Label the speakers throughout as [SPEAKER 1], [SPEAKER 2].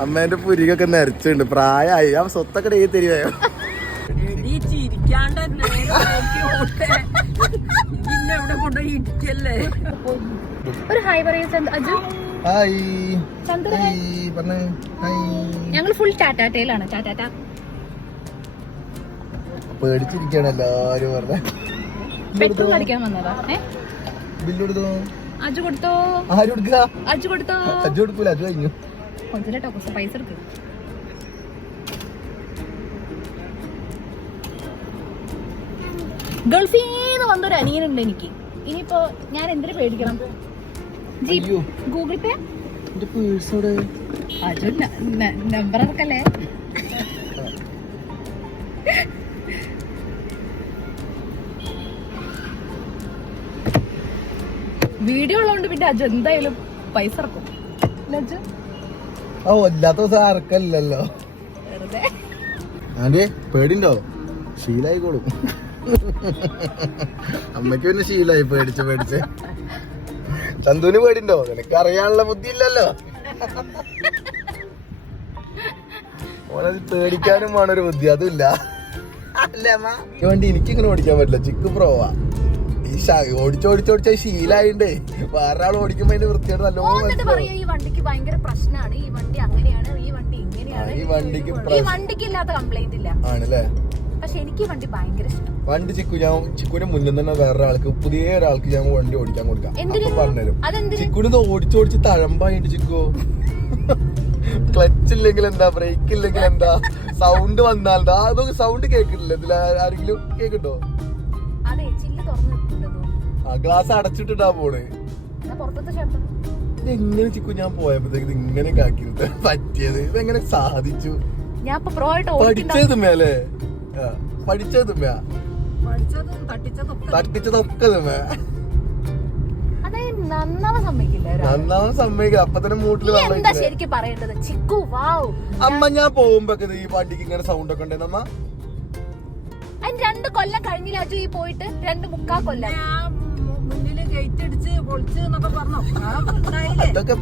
[SPEAKER 1] അമ്മേന്റെ പുരികൊക്കെ നരച്ചുണ്ട് പ്രായമായി ആ സ്വത്തൊക്കെ ഡേ തരുവായോ
[SPEAKER 2] ഒരു ഹായ് പറയൂ അജു.
[SPEAKER 1] ഹായ്.
[SPEAKER 2] ഞങ്ങൾ ഫുൾ ടാറ്റാറ്റയിലാണ് ടാറ്റാറ്റ
[SPEAKER 1] പേടിച്ചിരിക്കാണ് എല്ലാരും പറഞ്ഞ.
[SPEAKER 2] പെട്രോൾ അടിക്കാൻ വന്നതാ. ഏ?
[SPEAKER 1] ബില്ല് കൊടുത്തോ
[SPEAKER 2] അജു കൊടുത്തോ?
[SPEAKER 1] ആര് കൊടുക്കുക
[SPEAKER 2] അജു കൊടുത്തോ?
[SPEAKER 1] അജു കൊടുക്കൂല അജു കഴിഞ്ഞു.
[SPEAKER 2] കൊഞ്ചിലെ കുറച്ച് പൈസ എടുക്ക്. ഗൾഫിൽ നിന്ന് വന്നൊരു അനിയനുണ്ട് എനിക്ക്. ഇനിയിപ്പോ ഞാൻ എന്തിനു പേടിക്കണം? Google Pay?
[SPEAKER 1] എന്റെ പേഴ്സോടെ
[SPEAKER 2] അജു നമ്പർ ഇറക്കല്ലേ വീഡിയോ ഉള്ളതുകൊണ്ട് പിന്നെ അജ് എന്തായാലും പൈസ ഇറക്കും അജു?
[SPEAKER 1] ഓ അല്ലാത്ത ആന്റി പേടിണ്ടോ? ശീലായിക്കോളും. അമ്മയ്ക്ക് പിന്നെ ശീലായി പേടിച്ച് പേടിച്ച്. ചന്തുവിന് പേടിണ്ടോ? നിനക്ക് അറിയാനുള്ള ബുദ്ധി ഇല്ലല്ലോ ഓനത് പേടിക്കാനും വേണൊരു ബുദ്ധി അതുമില്ല. അല്ലേ അമ്മ ഈ വണ്ടി എനിക്കിങ്ങനെ ഓടിക്കാൻ പറ്റില്ല. ചിക്ക് പ്രോവാ ഓടിച്ചോടിച്ചോടിച്ച ശീലായിണ്ടേ. വേറെ ആൾ ഓടിക്കുമ്പോ അതിന്റെ വൃത്തിയോട് നല്ലോണം
[SPEAKER 2] പറയാ ഈ വണ്ടിക്ക് ഭയങ്കര പ്രശ്നമാണ് ഈ വണ്ടി അങ്ങനെയാണ് ഈ വണ്ടി ഇങ്ങനെയാണ്.
[SPEAKER 1] ഈ വണ്ടിക്ക്
[SPEAKER 2] ഈ വണ്ടിക്ക് ഇല്ലാത്ത കംപ്ലൈന്റ് ഇല്ല.
[SPEAKER 1] ആണല്ലേ?
[SPEAKER 2] പക്ഷെ എനിക്ക് വണ്ടി ഭയങ്കര ഇഷ്ടം.
[SPEAKER 1] വണ്ടി ചിക്കു ഞാൻ ചിക്കുവിന്റെ മുന്നിൽ തന്നെ വേറെ ആൾക്ക് പുതിയ ഒരാൾക്ക് ഞാൻ വണ്ടി ഓടിക്കാൻ കൊടുക്കാം. പറഞ്ഞുതരും. ചിക്കുനിത് ഓടിച്ചോടിച്ച് തഴമ്പായിട്ട് ചിക്കു. ക്ലച്ച് ഇല്ലെങ്കിൽ എന്താ? ബ്രേക്ക് ഇല്ലെങ്കിൽ എന്താ? സൗണ്ട് വന്നാൽ അതൊക്കെ സൗണ്ട് കേൾക്കില്ല ഇതിൽ ആരെങ്കിലും കേൾക്കട്ടോ ഗ്ലാസ് അടച്ചിട്ടിട്ടാ പോണ്. എങ്ങനെ ചിക്കു ഞാൻ പോയപ്പോഴത്തേക്ക് ഇത് ഇങ്ങനെ കാക്കിരുത്ത പറ്റിയത്? ഇതെങ്ങനെ സാധിച്ചു? പഠിച്ചത് മേലെ പഠിച്ചത് മേ
[SPEAKER 3] തട്ടിച്ചതൊക്കെ
[SPEAKER 2] സമ്മതിക്കില്ല
[SPEAKER 1] അപ്പൊ തന്നെ മൂട്ടിൽ
[SPEAKER 2] എന്താ ശരിക്കും പറയേണ്ടത്? ചിക്കു വാവ്
[SPEAKER 1] അമ്മ ഞാൻ പോകുമ്പോ ഈ വണ്ടിക്ക് ഇങ്ങനെ സൗണ്ട് ഒക്കെ ഉണ്ടെന്ന് അമ്മ.
[SPEAKER 2] അതിന് രണ്ട് കൊല്ലം കഴിഞ്ഞില്ല ഈ പോയിട്ട്? രണ്ട് മുക്കാ കൊല്ലം.
[SPEAKER 3] ഗേറ്റ് അടിച്ച് പൊളിച്ച് എന്നൊക്കെ പറഞ്ഞു.
[SPEAKER 1] അതൊക്കെ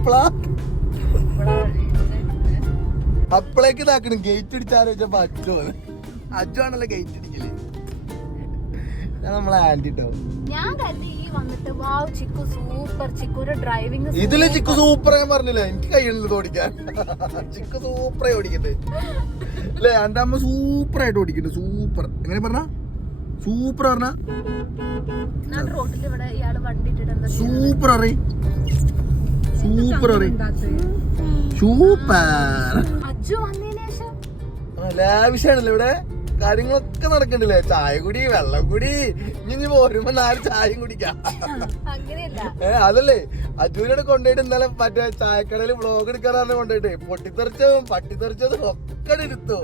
[SPEAKER 1] അപ്പളേക്ക് ഇതാക്കണം. ഗേറ്റ് അടിച്ചാലോ വെച്ചപ്പോ അച്ചു അച്ചു ആണല്ലോ ഗേറ്റ് അടിക്കൽ ഞാൻ നമ്മളെ ആന്റി
[SPEAKER 2] ഞാൻ കരുതി ഈ വന്നിട്ട് വാവ് ചിക്കു സൂപ്പർ ചിക്കുന്റെ ഡ്രൈവിംഗ്
[SPEAKER 1] ഇതിൽ ചിക്കു സൂപ്പർ ഞാൻ പറഞ്ഞില്ല? എനിക്ക് കഴിയണില്ല ഓടിക്കാൻ. ചിക്കു സൂപ്പറായി ഓടിക്കട്ടെ അല്ലേ? എന്റെ അമ്മ സൂപ്പർ ആയിട്ട് ഓടിക്കണ്ട്. സൂപ്പർ. എങ്ങനെ പറഞ്ഞ? സൂപ്പർ പറഞ്ഞ? സൂപ്പർ അറി സൂപ്പർ അറി സൂപ്പർ ലാവിഷാണല്ലോ ഇവിടെ. കാര്യങ്ങളൊക്കെ നടക്കണ്ടല്ലേ? ചായ കുടി വെള്ളം കുടി. ഇനി പോരുമ്പോ നാല് ചായയും കുടിക്കാം. അതല്ലേ. അജുവിനോട് കൊണ്ടുപോയിട്ട് ഇന്നലെ മറ്റേ ചായക്കടയിൽ വ്ളോഗ് എടുക്കാനാണ് കൊണ്ടുപോയിട്ട്. പൊട്ടിത്തെറിച്ചതും പട്ടിത്തെറിച്ചതും ഒക്കെ എടുത്തു.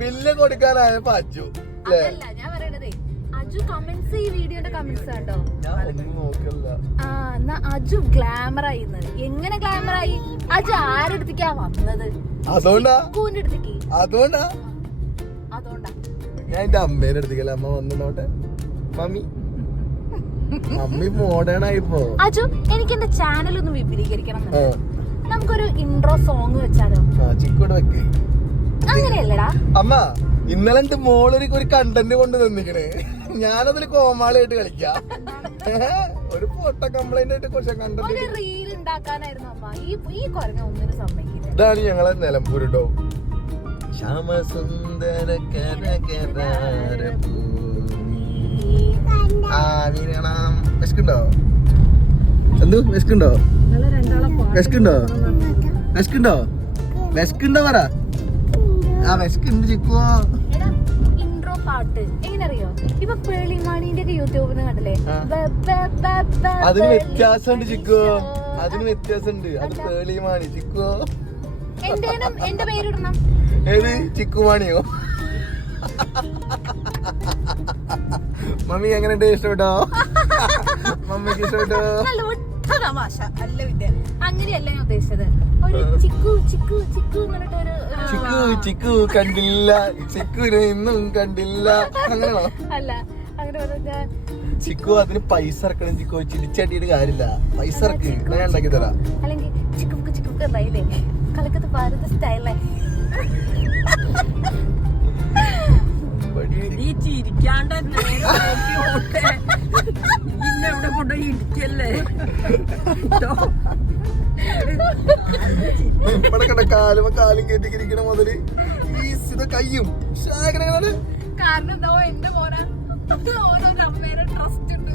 [SPEAKER 1] ബില്ല് കൊടുക്കാനായപ്പോ അജു. അല്ലേ
[SPEAKER 2] അജു കമന്റ്സ് ഈ വീഡിയോന്റെ കമന്റ്സ്
[SPEAKER 1] നോക്കല്ല
[SPEAKER 2] ആ എന്നാ അജു ഗ്ലാമർ ആയി എങ്ങനെ ഗ്ലാമർ ആയി? അജു ആരെടുത്തേക്കാ വന്നത്?
[SPEAKER 1] അതുകൊണ്ടാ?
[SPEAKER 2] കൂന്റെ അടുത്തേക്ക്.
[SPEAKER 1] അതുകൊണ്ടാ?
[SPEAKER 2] അതുകൊണ്ടാ.
[SPEAKER 1] ഞാൻ എന്റെ അമ്മേനെ അടുത്തേക്കല്ല? അമ്മ വന്നോട്ടെ മമ്മി. മമ്മി മോഡേൺ ആയിപ്പോ.
[SPEAKER 2] അജു എനിക്ക് എന്റെ ചാനൽ ഒന്ന് വിപുലീകരിക്കണം നമുക്കൊരു ഇൻട്രോ സോങ് വെച്ചാലോ? അങ്ങനെയല്ലടാ.
[SPEAKER 1] അമ്മ ഇന്നലെ എന്റെ മോളൊരു ഒരു കണ്ടന്റ് കൊണ്ട് തന്നിക്കണേ. ഞാനതിൽ കോമാളിയായിട്ട് കളിക്കാം. ഒരു ഫോട്ടോ കംപ്ലൈന്റ് ആയിട്ട് കുറച്ച് കണ്ടന്റ് ഇതാണ് ഞങ്ങളെ നിലമ്പൂർ കേട്ടോ ശ്യാമസുന്ദര വിശക്കുണ്ടോ? എന്തു? വിശക്കുണ്ടോ?
[SPEAKER 3] നിങ്ങൾ രണ്ടാളെ
[SPEAKER 1] വിശക്കുണ്ടോ? വിശക്കുണ്ടോ? വിശക്കുണ്ടോ പറ. ആ വിശക്കുണ്ട് ചിക്കോ
[SPEAKER 2] എടാ ഇൻട്രോ പാട്ട്. എങ്ങനറിയോ ഇപ്പൊ പേളിമാണിന്റെ ഒക്കെ യൂട്യൂബിൽ കണ്ടില്ലേ? കണ്ടല്ലേ
[SPEAKER 1] അതിന് വ്യത്യാസമുണ്ട് ചിക്കോ. അതിന് വ്യത്യാസമുണ്ട്. അത് പേളിമാണി ചിക്കോ.
[SPEAKER 2] എന്തേനും എന്റെ പേരിടണം.
[SPEAKER 1] ഏത്? ചിക്കുമാണിയോ മമ്മി എങ്ങനെയുണ്ട്? ഇഷ്ടപ്പെട്ടോ? മമ്മിക്ക് ഇഷ്ടപ്പെട്ടോ?
[SPEAKER 2] തമാശ അല്ല വിദ്യ. അങ്ങനെയല്ല ഞാൻ ഉദ്ദേശിച്ചത്. ഒരു ചിക്കു ചിക്കു ചിക്കു എന്ന് ഒരു
[SPEAKER 1] ചിക്കു ചിക്കു കണ്ടില്ല. ചിക്കുനെ ഇന്നും കണ്ടില്ല. അങ്ങനെയാണോ
[SPEAKER 2] അല്ല അങ്ങനെ പറഞ്ഞാ
[SPEAKER 1] ചിക്കു അതിന് പൈസ ഇറക്കണം ചിക്കു. ചിരിച്ചടിയിട്ട് കാര്യമില്ല. പൈസ ഇറക്കി. ഞാൻ ഉണ്ടാക്കി തരാം.
[SPEAKER 2] അല്ലെങ്കിൽ ചിക്കുക്ക് ചിക്കുക്ക് എന്തായില്ലേ കലക്കത്ത് ഭാരത സ്റ്റൈലേ
[SPEAKER 3] ചിരിക്കാണ്ട് ഇടിക്കല്ലേ ട്ടോ.
[SPEAKER 1] ഇവിടെ കണ്ട കാലും കാലും കേട്ടിരിക്കണ മുതൽ ഈ സിത കയ്യും. ശാഖരങ്ങളാണ്
[SPEAKER 2] കാരണം എന്താ എന്റെ മോനെ. ഓരോരോ ട്രസ്റ്റ് ഉണ്ട്.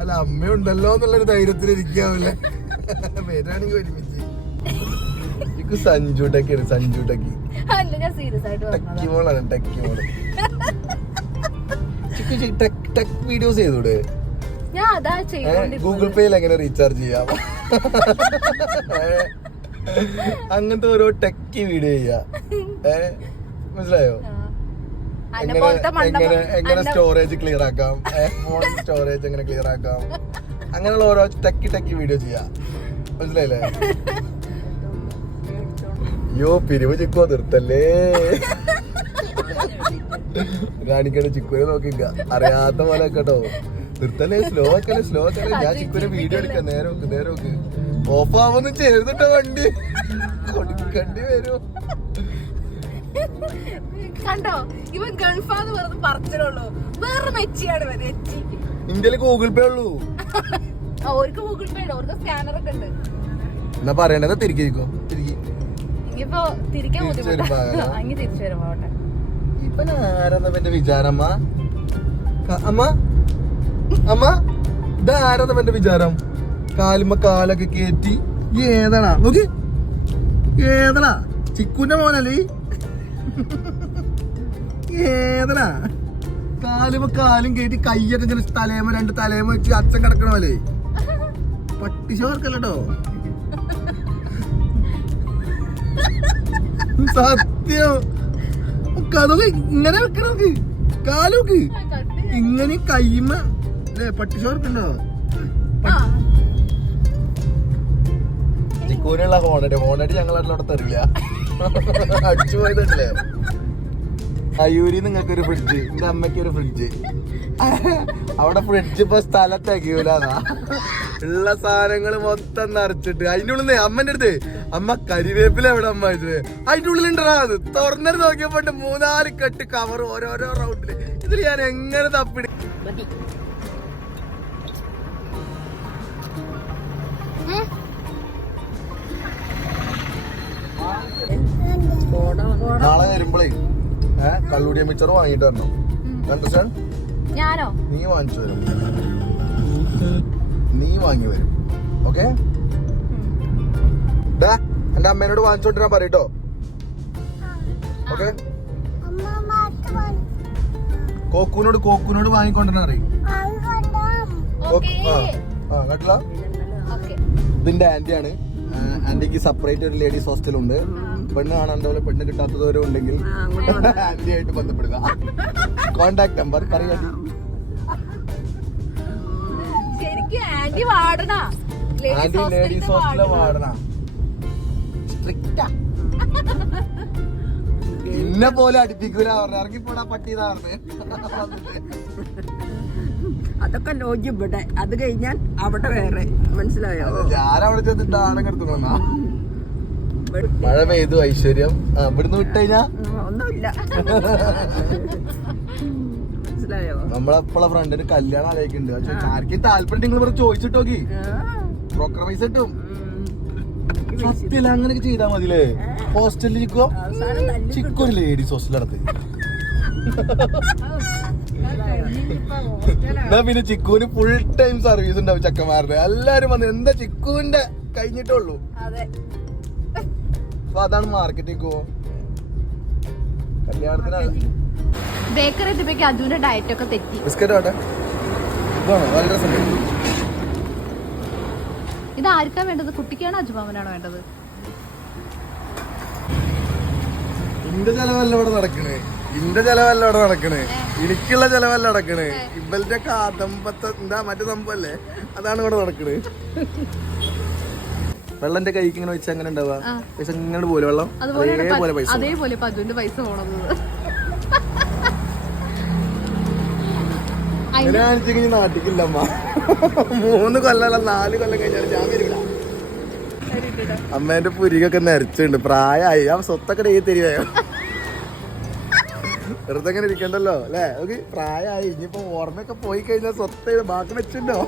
[SPEAKER 1] അല്ല അമ്മയുണ്ടല്ലോ എന്നുള്ളൊരു ധൈര്യത്തിൽ ഇരിക്കാവില്ല? വരാണെങ്കിൽ ഒരുമിച്ച്. എനിക്ക് സഞ്ജു ടക്കിയാണ് സഞ്ജു ടക്കി
[SPEAKER 2] അല്ല ഞാൻ സീരിയസ് ആയിട്ട്
[SPEAKER 1] ടെക്കി മോളാണ് ടക്കി മോൾ. ചിക്കു ടക് ടെക് വീഡിയോസ് ചെയ്തൂടെ?
[SPEAKER 2] ഞാൻ അതാ
[SPEAKER 1] ഗൂഗിൾ പേയിൽ എങ്ങനെ റീചാർജ് ചെയ്യാം? അങ്ങനത്തെ ഓരോ ടെക്കി വീഡിയോ ചെയ്യാ. മനസ്സിലായോ? എങ്ങനെ എങ്ങനെ സ്റ്റോറേജ് ക്ലിയർ ആക്കാം? ഫോൺ സ്റ്റോറേജ് എങ്ങനെ ക്ലിയർ ആക്കാം? അങ്ങനെയുള്ള ഓരോ ടെക്കി ടെക്കി വീഡിയോ ചെയ്യാ. മനസ്സിലായില്ലേ? യോ പിരിവ് ചിക്കോ നിർത്തല്ലേ? കാണിക്കണ ചിക്കുനെ നോക്കിക്ക. അറിയാത്ത പോലെ കേട്ടോ. നിർത്തല്ലേ സ്ലോ ആക്കല്ലേ സ്ലോ ആക്കല്ലേ. ഞാൻ ചിക്കുനെ വീഡിയോ എടുക്കാം നേരെ നോക്ക് നേരെ നോക്ക്. ഓഫ് ആവുന്നു ചെയ്തിട്ടോ വണ്ടി. കൊടുക്കേണ്ടി വരും.
[SPEAKER 2] കണ്ടോ? ഇവൻ ഗൾഫാന്ന് പറഞ്ഞ് പറഞ്ഞോളൂ വേറെ മെച്ചിയാണ് എച്ചി
[SPEAKER 1] ഇന്ത്യയിൽ ഗൂഗിൾ പേ ഉള്ളൂ.
[SPEAKER 2] അവർക്ക് ഗൂഗിൾ പേ ഉണ്ട് അവർക്ക് സ്കാനർ ഒക്കെ ഉണ്ട്.
[SPEAKER 1] എന്നാ തിരികെക്കോ തിരികെ
[SPEAKER 2] ഇനിയിപ്പോ തിരിക്കാൻ ബുദ്ധിമുട്ടാ. അങ്ങ് തിരിച്ചു വരുമ്പോ
[SPEAKER 1] ഇപ്പൊ ആരാന്ന എന്റെ വിചാരമ്മ അമ്മ? അമ്മ ഇതാരതം എന്റെ വിചാരം? കാലുമ്മ കാലൊക്കെ കേറ്റി ഏതണാ നോക്കി. ഏതണാ ചിക്കുന്റെ മോനല്ലേ? ഏതണാ കാലുമ്മ കാലും കേറ്റി കൈയൊക്കെ ഇങ്ങനെ തലേമ രണ്ട് തലേമ വെച്ച് അച്ഛൻ കിടക്കണ പോലെ പട്ടിശോർക്കല്ലോ സത്യം. കഥ ഇങ്ങനെ വെക്കണോക്ക് കാലൊക്കെ കാലോക്ക് ഇങ്ങനെ കയ്യുമ്മ ചിക്കൂനുള്ള ഹോണടി. ഹോണടി ഞങ്ങൾ അവിടെ തരില്ല. അടിച്ചു പോയതല്ലേ? അയ്യൂരി നിങ്ങൾക്ക് ഒരു ഫ്രിഡ്ജ് എന്റെ അമ്മയ്ക്ക് ഒരു ഫ്രിഡ്ജ് അവിടെ ഫ്രിഡ്ജ് ഇപ്പൊ സ്ഥലം തികയൂലാന്നാ. ഉള്ള സാധനങ്ങൾ മൊത്തം നിറച്ചിട്ട്. അതിന്റെ ഉള്ളിൽ നിന്ന് അമ്മന്റെ അടുത്ത് അമ്മ കരിവേപ്പില എവിടെ അമ്മ വെച്ചത്? അതിന്റെ ഉള്ളിലുണ്ടാ അത്. തുറന്നിട്ട് നോക്കിയപ്പോ മൂന്നാൽ കെട്ട് കവർ ഓരോരോ റൗണ്ടിൽ ഇതിൽ ഞാൻ എങ്ങനെ തപ്പിടി വരുമ്പോഴേ ഏഹ് കള്ളുടിയ മിച്ചർ വാങ്ങിട്ട് വരണം. അണ്ടർസ്റ്റാൻഡ്
[SPEAKER 2] ഞാനോ?
[SPEAKER 1] നീ വാങ്ങിച്ചു വരും നീ വാങ്ങി വരും. ഓക്കെ? എന്റെ അമ്മേനോട് വാങ്ങിച്ചോണ്ടിരാൻ പറയട്ടോ. ഓക്കെ? കോക്കൂനോട് കോക്കൂനോട് വാങ്ങിക്കൊണ്ടിരാൻ അറിയും. ആ കേട്ടില്ല ഇതിന്റെ ആന്റിയാണ്. ആന്റിക്ക് സെപ്പറേറ്റ് ഒരു ലേഡീസ് ഹോസ്റ്റൽ ഉണ്ട്. പെണ്ണ് കാണാണ്ട് പോലെ പെണ്ണ് കിട്ടാത്തവരും ഉണ്ടെങ്കിൽ ആന്റിയായിട്ട് ബന്ധപ്പെടുക. കോണ്ടാക്ട് നമ്പർ പറയാ
[SPEAKER 2] ആന്റി
[SPEAKER 1] ലേഡീസ് ഹോസ്റ്റലിലെ വാടണ. സ്ട്രിക്റ്റാ പോലെ അടുപ്പിക്കൂല. പറഞ്ഞു ഇറങ്ങിപ്പോടാ പട്ടിയതാർന്ന്
[SPEAKER 3] അതൊക്കെ ലോജ്യം ഇവിടെ അത് കഴിഞ്ഞാൽ അവിടെ വേറെ. മനസ്സിലായോ?
[SPEAKER 1] ഞാൻ അവിടെ ചെന്നിട്ട്
[SPEAKER 3] ഇവിടെ-
[SPEAKER 1] മഴ പെയ്തു ഐശ്വര്യം. ആ ഇവിടുന്ന് വിട്ടുകഴിഞ്ഞാ
[SPEAKER 3] ഒന്നുമില്ല.
[SPEAKER 1] നമ്മളെപ്പോഴെ ഫ്രണ്ടിന് കല്യാണം ആലോചിക്കുന്നുണ്ട്. പക്ഷെ ആർക്കും താല്പര്യം നിങ്ങൾ ഇവിടെ ചോദിച്ചിട്ട് നോക്കി. ബ്രോക്കർ പൈസ കിട്ടും.
[SPEAKER 3] ഉം.
[SPEAKER 1] സത്യം അങ്ങനെയൊക്കെ ചെയ്താൽ മതിലേ ഹോസ്റ്റലിൽ ഇരിക്കുവോ? ചിക്കൊരു ലേഡീസ് ഹോസ്റ്റൽ നടത്തി. എന്നാ പിന്നെ ചിക്കുവിന് ഫുൾ ടൈം സർവീസ് ഉണ്ടാവും ചക്കന്മാരുടെ. എല്ലാരും വന്ന് എന്താ ചിക്കുവിന്റെ? കഴിഞ്ഞിട്ടുള്ളൂ അപ്പൊ അതാണ് മാർക്കറ്റിംഗ് കല്യാണത്തിനാണ്.
[SPEAKER 2] ബേക്കറി എത്തിയപ്പോഴേക്ക് അജുവിന്റെ ഡയറ്റ് ഒക്കെ തെറ്റി.
[SPEAKER 1] ബിസ്ക്കറ്റ് ആട്ടെ ഇതാണോ? നല്ല രസമുണ്ട്.
[SPEAKER 2] ഇത് ആർക്കാ വേണ്ടത്? കുട്ടിക്കാണോ അജുമാമനാണോ വേണ്ടത്?
[SPEAKER 1] ഇന്റെ ചെലവല്ല ഇവിടെ നടക്കണേ. ഇന്റെ ചെലവല്ല ഇവിടെ നടക്കണേ. എനിക്കുള്ള ചെലവല്ല നടക്കണേ. ഇവളുടെ കാതമ്പത്തെ എന്താ മറ്റേ സംഭവല്ലേ? അതാണ് ഇവിടെ നടക്കണേ. വെള്ളം എന്റെ കൈക്ക് ഇങ്ങനെ വെച്ചാൽ അങ്ങനെ ഉണ്ടാവുക. പൈസ ഇങ്ങനെ പോലെ വെള്ളം? അതേപോലെ പൈസ
[SPEAKER 2] അതേപോലെ ഇപ്പൊ അജുവിന്റെ പൈസ പോണത്
[SPEAKER 1] അങ്ങനെ നാട്ടിക്കില്ല നാട്ടിക്കില്ലമ്മ മൂന്ന് കൊല്ലമല്ല നാല് കൊല്ലം കഴിഞ്ഞാൽ ഞാൻ വരില്ല അമ്മേന്റെ പുരികൊക്കെ നിരച്ചുണ്ട് പ്രായമായി. ആ സ്വത്തൊക്കെ ഡേ തരുവായോ വെറുതെ അങ്ങനെ ഇരിക്കണ്ടല്ലോ അല്ലേ? പ്രായമായി. ഇനിയിപ്പോ ഓർമ്മയൊക്കെ പോയി കഴിഞ്ഞാൽ സ്വത്ത് ബാക്കി വെച്ചിട്ടുണ്ടോ?